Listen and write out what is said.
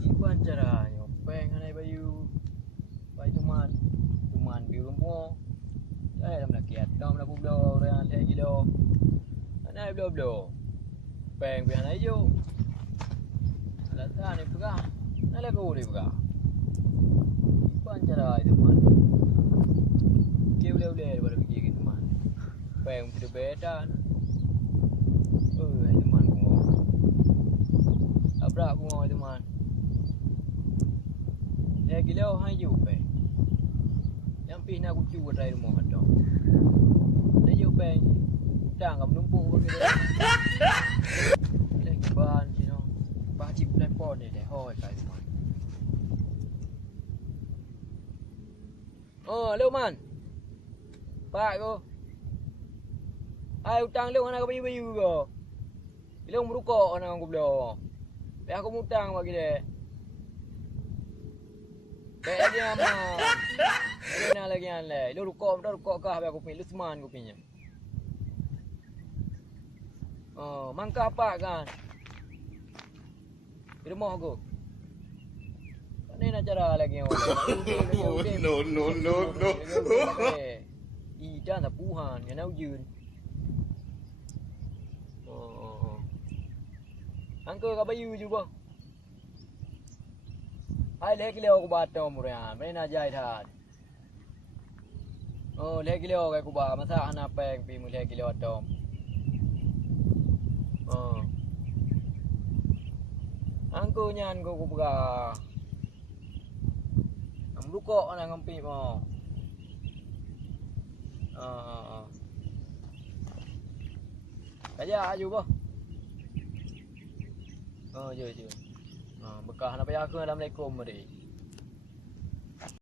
Iban caranya peng hanai bayu bai tuman biu lempo dalam nak kiat dom nak bublo ran teh kilo hanai blo peng bi hanai yo ala ta ni pega nala ko ni pega iban cara itu man keu le baru pergi gitu man peng tidak bedan itu man bungo abrak bungo itu man ya kilo hai ju pe yang pi nak kucu rai rumah dong dia ju pe tang ngam numpuk gitu le ban sino ba chip lepon ni deh hoi kai man leu man pak ko ai utang leu ana ko bayu ko leu meruko ana ko blo pe aku mutang bagi deh kayak dia mah dia lagi anle lu rukok kah aku pilih seman aku punya mangka apa kan di rumah aku ni nak cara lagi no idan tak puhan yang nak ujun angka kau bayu juga ai leh kilo ku bato murian mai na jai tha leh kilo kai ku ba masa ana peng pi mu leh kilo atom angku nyan ku buka amruko ana ngampi mo kaya aju bo je bekah nak payah ke dalam lekom tadi